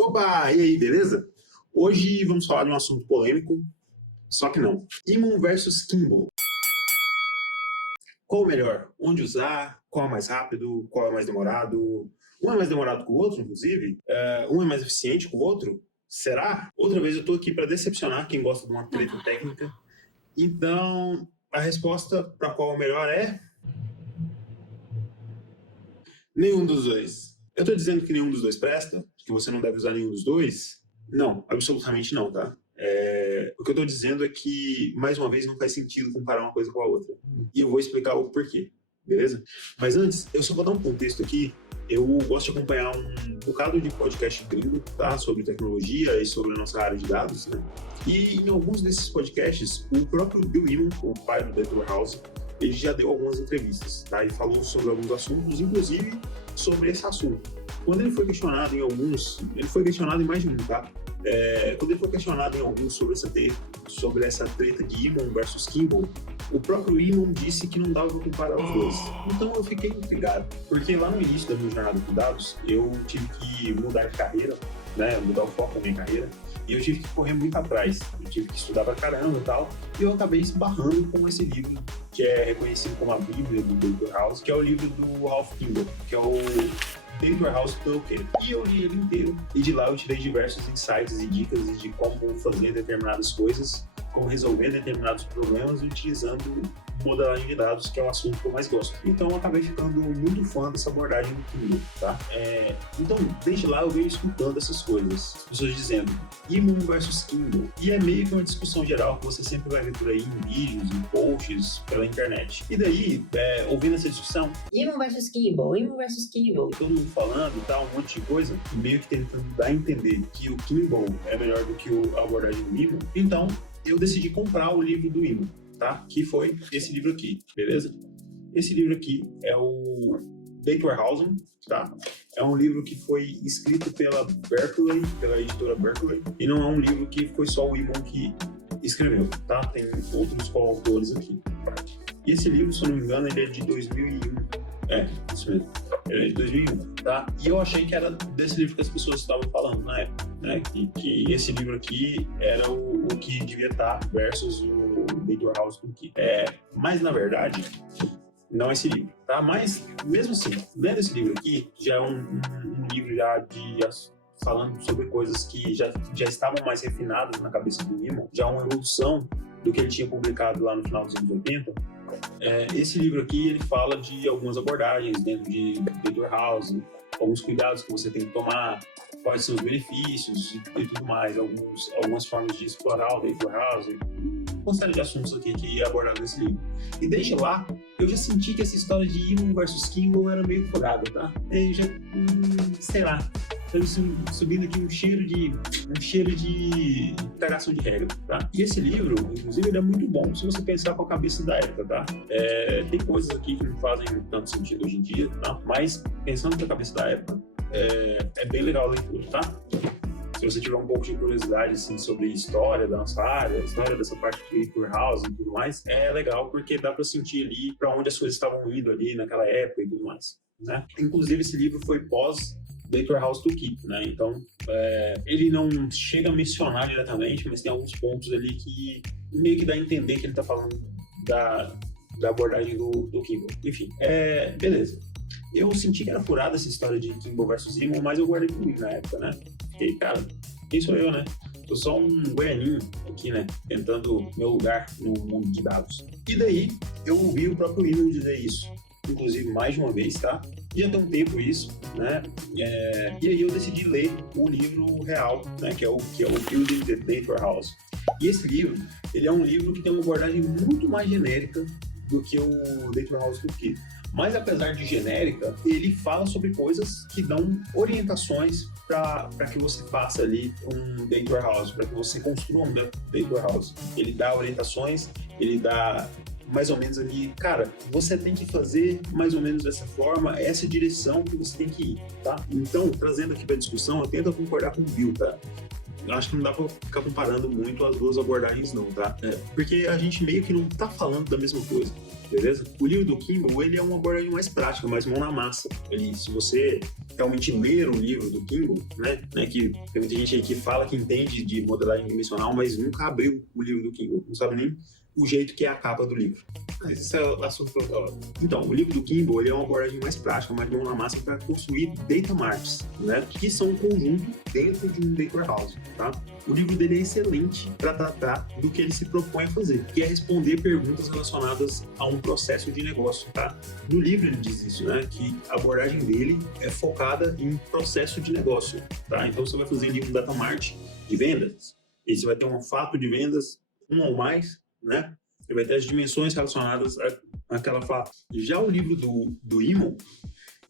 Opa, e aí, beleza? Hoje vamos falar de um assunto polêmico, só que não. Immon versus Kimball. Qual o melhor? Onde usar? Qual é mais rápido? Qual é mais demorado? Um é mais demorado que o outro, inclusive? Um é mais eficiente que o outro? Será? Outra vez eu tô aqui para decepcionar quem gosta de uma treta técnica. Então, a resposta para qual é o melhor é... nenhum dos dois. Eu tô dizendo que nenhum dos dois presta? Que você não deve usar nenhum dos dois? Não, absolutamente não, tá? O que eu tô dizendo é que, mais uma vez, não faz sentido comparar uma coisa com a outra. E eu vou explicar o porquê, beleza? Mas antes, eu só vou dar um contexto aqui. Eu gosto de acompanhar um bocado de podcast gringo, tá? Sobre tecnologia e sobre a nossa área de dados, né? E em alguns desses podcasts, o próprio Bill Immon, o pai do Data Warehouse, ele já deu algumas entrevistas, tá? E falou sobre alguns assuntos, inclusive sobre esse assunto. Quando ele foi questionado em alguns, ele foi questionado em mais de um, tá? Quando ele foi questionado em alguns sobre essa treta de Immon versus Kimball, o próprio Immon disse que não dava para comparar os dois. Então eu fiquei intrigado, porque lá no início da minha jornada com dados, eu tive que mudar de carreira, né? Mudar o foco da minha carreira. E eu tive que correr muito atrás, eu tive que estudar pra caramba e tal, e eu acabei esbarrando com esse livro, que é reconhecido como a Bíblia do Data Warehouse, que é o livro do Ralph Kimball, que é o Data Warehouse Toolkit. E eu li ele inteiro, e de lá eu tirei diversos insights e dicas de como fazer determinadas coisas, como resolver determinados problemas utilizando modelagem de dados, que é o assunto que eu mais gosto. Então eu acabei ficando muito fã dessa abordagem do Kimball, tá? Então, desde lá eu venho escutando essas coisas. As pessoas dizendo Immon versus Kimball. E é meio que uma discussão geral que você sempre vai ver por aí em vídeos, em posts, pela internet. E daí, ouvindo essa discussão, Immon versus Kimball, todo mundo falando e tal, um monte de coisa, e meio que tentando dar a entender que o Kimball é melhor do que a abordagem do Immon. Então, eu decidi comprar o livro do Immon, tá? Que foi esse livro aqui, beleza? Esse livro aqui é o Data Warehouse, tá? É um livro que foi escrito pela Berkeley, pela editora Berkeley, e não é um livro que foi só o Immon que escreveu, tá? Tem outros coautores aqui. E esse livro, se eu não me engano, ele é de 2001. Isso mesmo. Ele é de 2001, tá? E eu achei que era desse livro que as pessoas estavam falando na época, né? Que esse livro aqui era o que devia estar versus o Data Warehouse Toolkit. Mas, na verdade, não é esse livro, tá? Mas, mesmo assim, lendo esse livro aqui, já é um livro já falando sobre coisas que já estavam mais refinadas na cabeça do Immon, já uma evolução do que ele tinha publicado lá no final dos anos 80. Esse livro aqui, ele fala de algumas abordagens dentro de Data Warehouse, alguns cuidados que você tem que tomar, quais são os benefícios e tudo mais, algumas formas de explorar o Data Warehouse, uma série de assuntos aqui que é abordado nesse livro. E desde lá, eu já senti que essa história de Immon versus Kimball era meio furada, tá? Eu já, sei lá, tá subindo aqui um cheiro de cagação de regra, tá? E esse livro, inclusive, ele é muito bom se você pensar com a cabeça da época, tá? Tem coisas aqui que não fazem tanto sentido hoje em dia, tá? Mas pensando com a cabeça da época, é bem legal a leitura, tá? Se você tiver um pouco de curiosidade assim, sobre história da nossa área, história dessa parte de Data Warehouse e tudo mais, é legal porque dá para sentir ali para onde as coisas estavam indo ali naquela época e tudo mais, né? Inclusive, esse livro foi pós Data Warehouse Toolkit, né? Então, ele não chega a mencionar diretamente, mas tem alguns pontos ali que meio que dá a entender que ele está falando da abordagem do Kimball. Enfim, beleza. Eu senti que era furada essa história de Kimball versus Immon, mas eu guardei comigo na época, né? Fiquei, cara, quem sou eu, né? Tô só um goianinho aqui, né? Tentando meu lugar no mundo de dados. E daí, eu ouvi o próprio Immon dizer isso, inclusive mais de uma vez, tá? Já tem um tempo isso, né? E aí eu decidi ler o livro real, né? Que é o Building the Data Warehouse. E esse livro, ele é um livro que tem uma abordagem muito mais genérica do que o Data Warehouse Toolkit. Mas apesar de genérica, ele fala sobre coisas que dão orientações para que você faça ali um Data Warehouse, para que você construa um Data Warehouse. Ele dá orientações, ele dá mais ou menos ali, cara, você tem que fazer mais ou menos dessa forma, essa direção que você tem que ir, tá? Então, trazendo aqui para a discussão, eu tento concordar com o Bill, tá? eu acho que não dá pra ficar comparando muito as duas abordagens não, tá? Porque a gente meio que não tá falando da mesma coisa, beleza? O livro do Kimball, ele é uma abordagem mais prática, mais mão na massa. Se você realmente ler o livro do Kimball, né, que tem muita gente aí que fala que entende de modelagem dimensional, mas nunca abriu o livro do Kimball, não sabe nem o jeito que é a capa do livro. Mas isso é o assunto para outra hora. Então, o livro do Kimball, ele é uma abordagem mais prática, mais mão na massa para construir data marts, né, que são um conjunto dentro de um data warehouse, tá? O livro dele é excelente para tratar do que ele se propõe a fazer, que é responder perguntas relacionadas a um processo de negócio, tá? No livro ele diz isso, né, que a abordagem dele é focada em processo de negócio, tá? Então você vai fazer livro data mart de vendas, e você vai ter um fato de vendas, um ou mais, né? Ele vai ter as dimensões relacionadas àquela fato. Já o livro do Imon,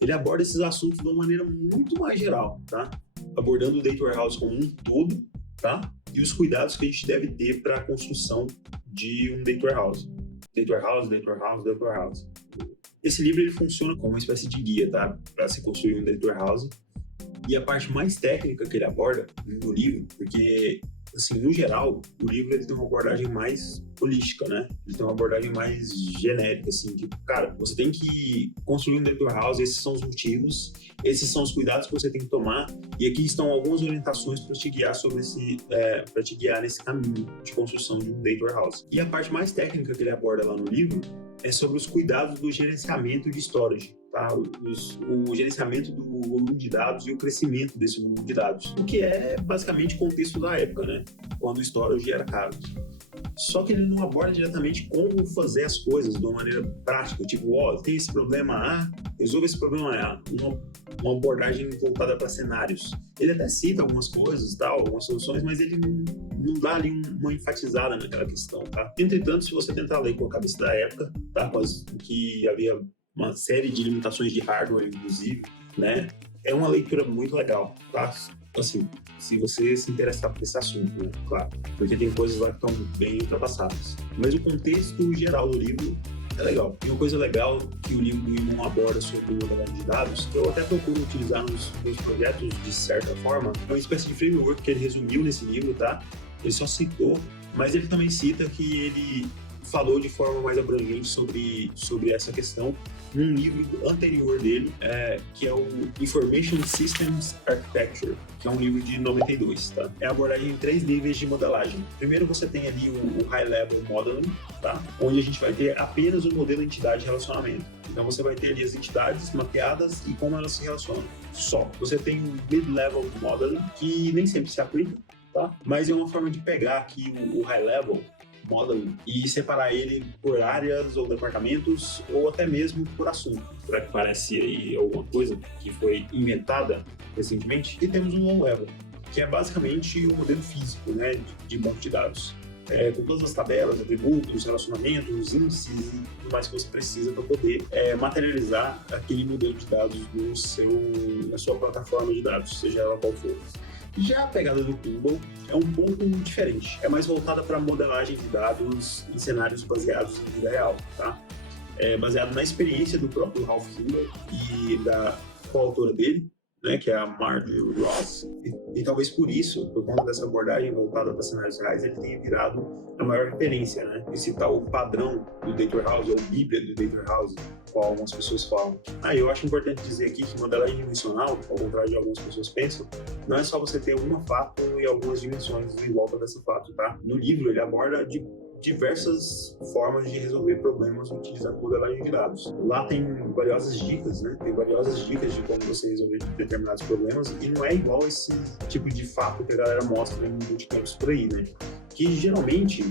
ele aborda esses assuntos de uma maneira muito mais geral, tá? Abordando o Data Warehouse como um todo, tá? E os cuidados que a gente deve ter para a construção de um Data Warehouse. Data Warehouse, Data Warehouse, Data Warehouse. Esse livro ele funciona como uma espécie de guia, tá? Para se construir um Data Warehouse. E a parte mais técnica que ele aborda no livro, porque, assim, no geral, o livro ele tem uma abordagem mais holística, né? Ele tem uma abordagem mais genérica, assim, de, cara, você tem que construir um data warehouse, esses são os motivos, esses são os cuidados que você tem que tomar, e aqui estão algumas orientações para te guiar para te guiar nesse caminho de construção de um data warehouse. E a parte mais técnica que ele aborda lá no livro é sobre os cuidados do gerenciamento de storage, tá? O gerenciamento do volume de dados e o crescimento desse volume de dados, o que é basicamente o contexto da época, né? Quando o storage era caro. Só que ele não aborda diretamente como fazer as coisas de uma maneira prática, tipo, tem esse problema A, resolva esse problema A, uma abordagem voltada para cenários. Ele até cita algumas coisas, tal, algumas soluções, mas ele não dá ali uma enfatizada naquela questão, tá? Entretanto, se você tentar ler com a cabeça da época, tá? Que havia uma série de limitações de hardware, inclusive, né? É uma leitura muito legal, tá? Assim, se você se interessar por esse assunto, né? Claro, porque tem coisas lá que estão bem ultrapassadas. Mas o contexto geral do livro é legal. E uma coisa legal que o livro do Imon aborda sobre modelagem de dados, que eu até procuro utilizar nos meus projetos de certa forma, é uma espécie de framework que ele resumiu nesse livro, tá? Ele só citou, mas ele também cita que ele falou de forma mais abrangente sobre essa questão num livro anterior dele, que é o Information Systems Architecture, que é um livro de 92, tá? É a abordagem em 3 níveis de modelagem. Primeiro você tem ali o High Level Modeling, tá? Onde a gente vai ter apenas o modelo entidade relacionamento. Então você vai ter ali as entidades mapeadas e como elas se relacionam. Só. Você tem o Mid-Level Modeling, que nem sempre se aplica, tá? Mas é uma forma de pegar aqui o High Level Modeling e separar ele por áreas ou departamentos ou até mesmo por assunto. Será que parece aí alguma coisa que foi inventada recentemente? E temos um low level, que é basicamente o modelo físico, né, de banco de dados. Com todas as tabelas, atributos, relacionamentos, índices e tudo mais que você precisa para poder materializar aquele modelo de dados na sua plataforma de dados, seja ela qual for. Já a pegada do Kimball é um pouco diferente. É mais voltada para modelagem de dados em cenários baseados em vida real, tá? É baseado na experiência do próprio Ralph Kimball e da coautora dele, né, que é a Marjorie Ross. E talvez por isso, por conta dessa abordagem voltada para cenários reais, ele tenha virado a maior referência, né? Esse tal padrão do Data Warehouse, ou Bíblia do Data Warehouse, qual algumas pessoas falam. Eu acho importante dizer aqui que modelagem dimensional, ao contrário de algumas pessoas pensam, não é só você ter uma fato e algumas dimensões em volta dessa fato, tá? No livro, ele aborda diversas formas de resolver problemas utilizando modelagem de dados. Lá tem valiosas dicas, né? Tem valiosas dicas de como você resolver determinados problemas e não é igual esse tipo de fato que a galera mostra em bootcamps por aí, né? Que geralmente,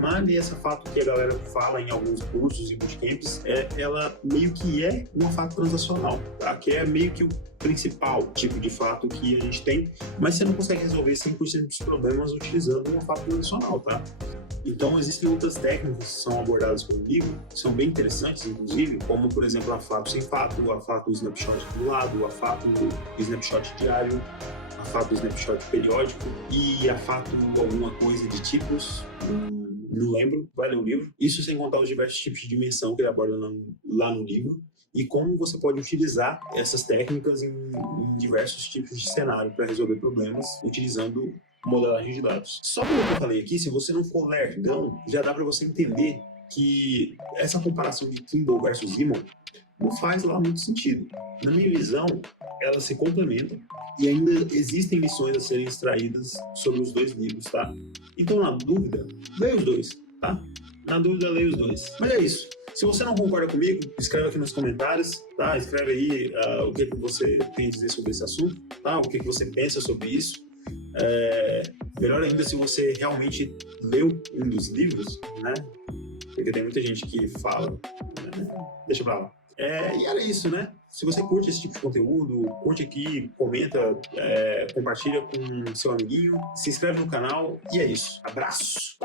male essa fato que a galera fala em alguns cursos e bootcamps, ela meio que é uma fato transacional, tá? Que é meio que o principal tipo de fato que a gente tem, mas você não consegue resolver 100% dos problemas utilizando uma fato transacional, tá? Então, existem outras técnicas que são abordadas pelo livro, que são bem interessantes, inclusive, como, por exemplo, a fato sem fato, a fato snapshot acumulado, a fato snapshot diário, a fato snapshot periódico e a fato alguma coisa de tipos, não lembro, vai ler o livro. Isso sem contar os diversos tipos de dimensão que ele aborda lá no livro e como você pode utilizar essas técnicas em diversos tipos de cenário para resolver problemas utilizando modelagem de dados. Só pelo que eu falei aqui, se você não for lerdão, já dá para você entender que essa comparação de Kimball versus Imon não faz lá muito sentido. Na minha visão, elas se complementam e ainda existem lições a serem extraídas sobre os dois livros, tá? Então, na dúvida, leia os dois, tá? Na dúvida, leia os dois. Mas é isso. Se você não concorda comigo, escreve aqui nos comentários, tá? Escreve aí o que você tem a dizer sobre esse assunto, tá? O que você pensa sobre isso. Melhor ainda se você realmente leu um dos livros, né? Porque tem muita gente que fala, deixa pra lá. E era isso, né? Se você curte esse tipo de conteúdo, curte aqui, comenta, compartilha com seu amiguinho, se inscreve no canal e é isso. Abraço!